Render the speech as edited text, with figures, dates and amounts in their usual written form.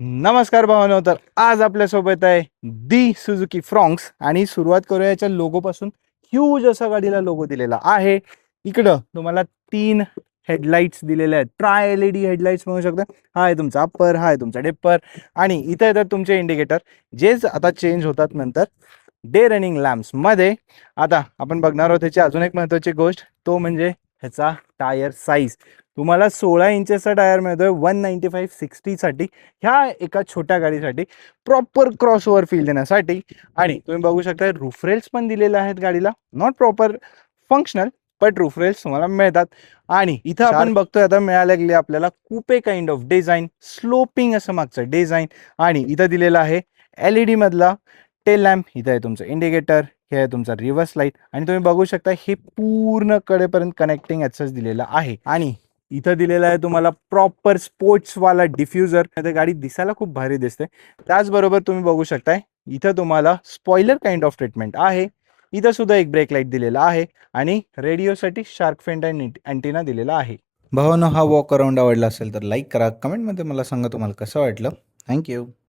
नमस्कार भावांनो. तर आज आपल्यासोबत आहे दी सुझुकी फ्रॉन्क्स आणि सुरुवात करूया याच्या लोगो पासून. ह्यूज असा गाडीला लोगो दिलेला आहे. इकडं तुम्हाला 3 हेडलाइट्स दिलेले आहेत. ट्राय LED हेडलाइट्स म्हणू शकता. हा आहे तुमचा अप्पर, हा आहे तुमचा डिप्पर आणि इथे येतात तुमचे इंडिकेटर, जेच आता चेंज होतात नंतर डे रनिंग लॅम्प्स मध्ये. आता आपण बघणार आहोत त्याची अजून एक महत्त्वाची गोष्ट, तो म्हणजे ह्याचा टायर साईज. तुम्हाला 16 इंचेसचा टायर मिळतोय 195/60 साठी, ह्या एका छोट्या गाडीसाठी प्रॉपर क्रॉसओव्हर फील देण्यासाठी. आणि तुम्ही बघू शकता रूफ रेल्स पण दिलेले आहेत गाडीला. Not proper functional but roof rails तुम्हाला मिळतात. आणि इथं आपण बघतोय आता मिळायला लागले आपल्याला coupe kind of design, sloping असं मागचं डिझाईन. आणि इथं दिलेलं आहे LED मधला टेल लॅम्प. इथं आहे तुमचं इंडिकेटर, हे आहे तुमचा रिव्हर्स लाईट आणि तुम्ही बघू शकता हे पूर्ण कडेपर्यंत कनेक्टिंग ॲक्सेस दिलेला आहे. आणि इथं दिलेला आहे तुम्हाला प्रॉपर स्पोर्ट्सवाला डिफ्युजर. गाडी दिसायला खूप भारी दिसते. त्याचबरोबर तुम्ही बघू शकताय इथं तुम्हाला स्पॉइलर काइंड ऑफ ट्रीटमेंट आहे. इथं सुद्धा एक ब्रेक लाईट दिलेला आहे आणि रेडिओसाठी शार्क फेंट अँटिना दिलेला आहे. भावांनो, हा वॉक अराउंड आवडला असेल तर लाईक करा, कमेंटमध्ये मला सांगा तुम्हाला कसं वाटलं. थँक्यू.